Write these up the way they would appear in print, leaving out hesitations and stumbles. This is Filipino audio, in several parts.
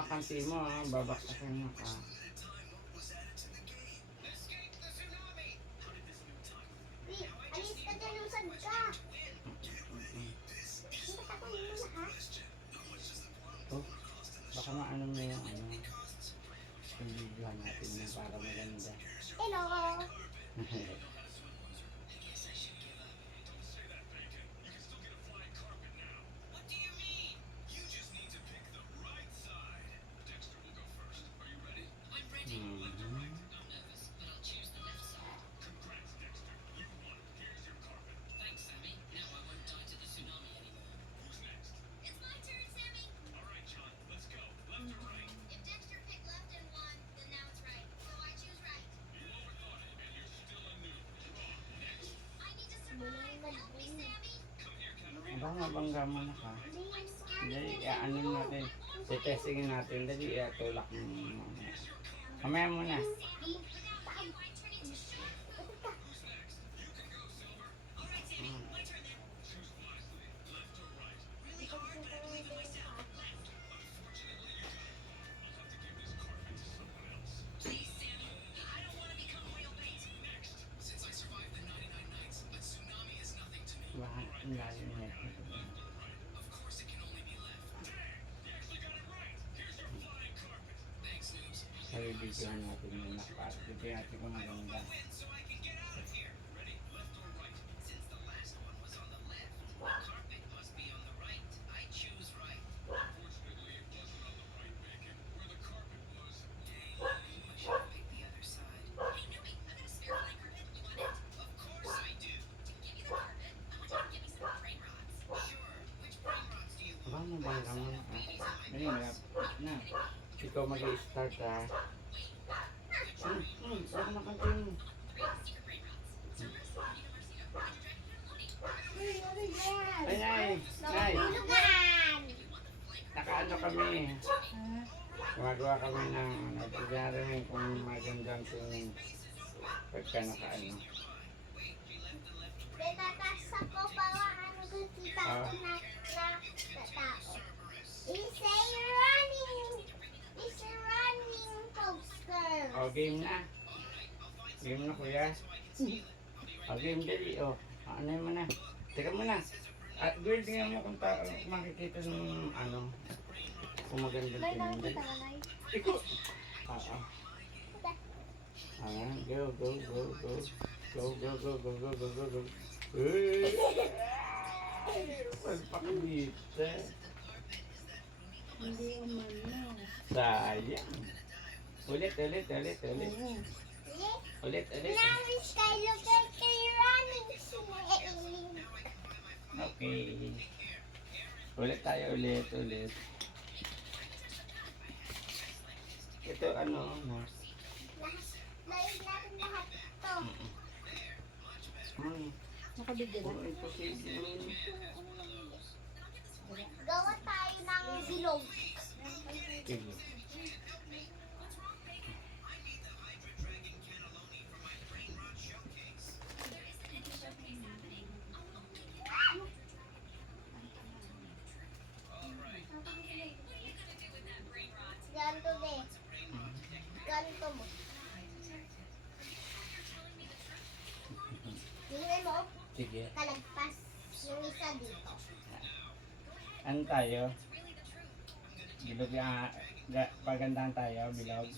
kumakanti mo, babaksakin mo ka. Alis ka dyan, lusad ka. Tatakon mo na, ha? Oh, baka maano mo yung yung videohan natin yung para maganda. Hello. Bangga mo na ka. Dali, ano natin. Testingin natin. Dali, tulak mo. Kamaya mo na. Wah, ang lalim nito. Bibigyan natin yung nakapasok. Bibigyan natin kung maganda. Bang ka mo na. Dali, na. Ikaw mag-i-start ha. Saan nakantin mo? Ay, nay! Nay! Nakaano kami. Gumagawa kami ng nagpagyarin kung magandang kung pagka nakaano. Tinatas ako para ano kita ko na tao. It's a running poster. O, game na. Game na, kuya. O, game dali. O, ano mo na. Teka mo na. At girl, tingnan mo kung makikita ng ano. Kung maganda May tingnan. nakita ka, Nay? Ikaw. Go, go, go, go. Go, go, go, go, go, go, go, go. Magpakita. Hindi umano. Sayang. Ulit. Ulit. Now it's Skywalker running snake. Okay. Ulit tayo, ulit. Ito ano, Lahat natin lahat to. Nakabigyan na. Imposible. Gawa tayo ng silog. Sige. Ganto din. Ganto mo. Tingnan mo, Sige. kalagpas yung isa dito. Ano tayo? Bilog pagandahan tayo, bilog.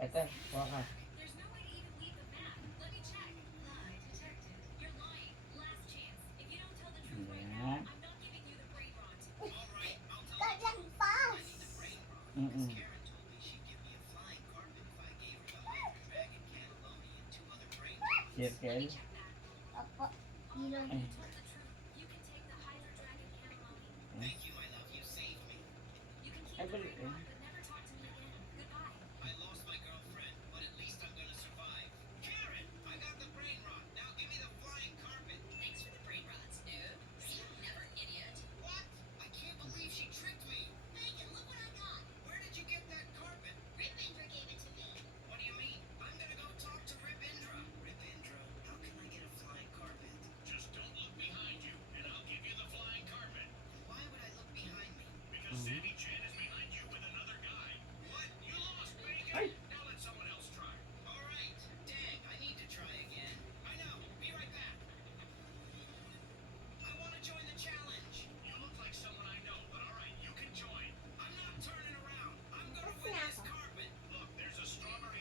Ito, kuha ka. Yan. Kalagpas! Circle. Opo, yun. Ay. Ay, balik eh.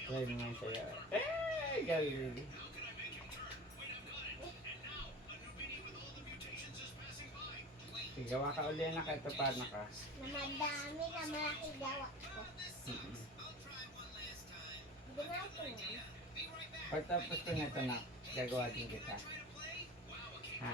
Try mo nga sa'yo. Eh, galing. Gawa ka uli na kahit paano ka. Na madami na malaki gawa ko. Mm-mm. Ginawa ko na. Pagtapos ko nito na, gagawa din kita. Ha?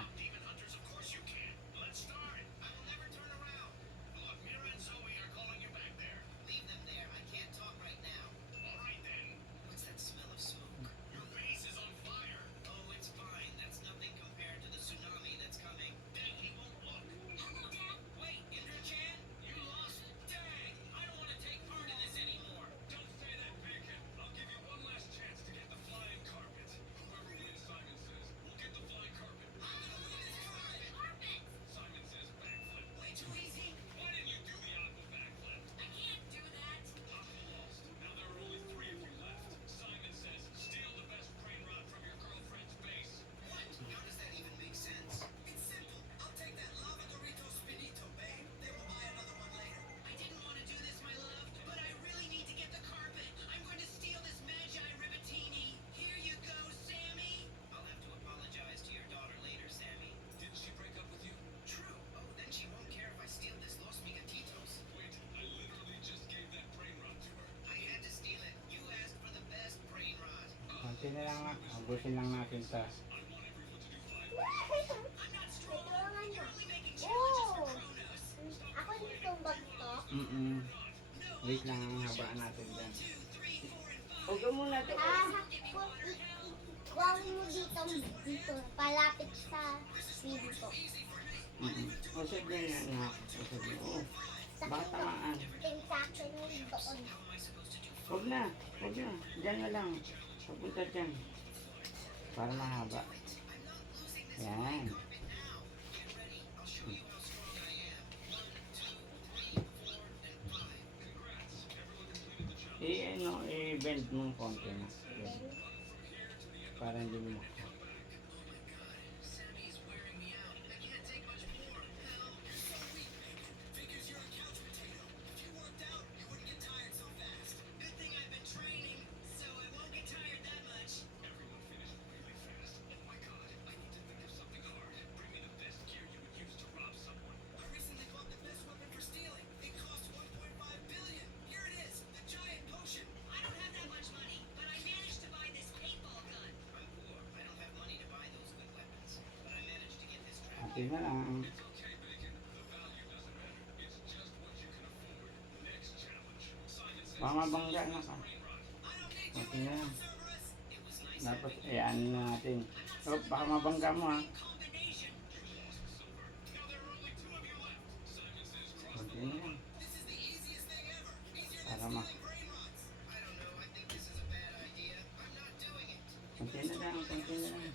Konti na lang nga. Abusin lang natin ito. Tulungan mo. Oh! Ako yung tumbag to. Wait lang ang habaan natin dyan. Huwag ka muna ito. Gawin mo dito, palapit sa pinto. O sige na anak. O sige. Oh, Sa baka tamaan. Ting sa akin yung doon. Huwag na. Huwag na. Diyan na lang. Papunta dyan. Para mahaba. Yan. I-bend mo konti na. Yan. Para hindi mo makita. Konti na lang. Baka mabangga na ka. Konti na lang. Tapos, ano na natin. So, baka mabangga mo ha. Konti na lang. Para ma... Konti na lang, konti na lang.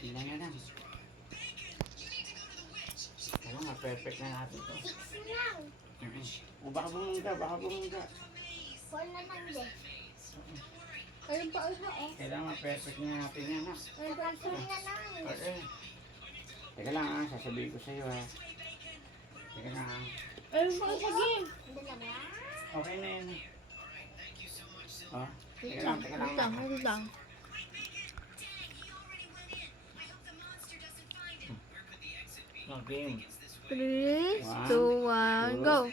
Ilan na lang. Ano nga, perfect na natin to. 6 lang. O baka bumungga, baka bumungga. 4 na lang din. Ayun pa, ayun pa, oh. Kailangan perfect na natin yan ha. Ayun pa, 3 na lang. Okay. Teka lang ha, sasabihin ko sa'yo ha. Teka lang ha. ayun pa, sige. Hindi na ba? Okay na yan. Oh, Wait teka lang, lang, teka wait lang, lang. wait lang. Okay. 3, 2, 1, 2, go.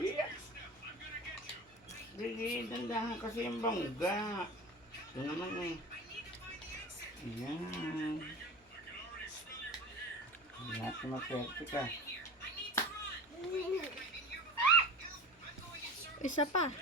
Yes! Sige, dandahan kasi yung bangga. Ito naman eh. Ayan. Lahat na perfect ka. Isa pa.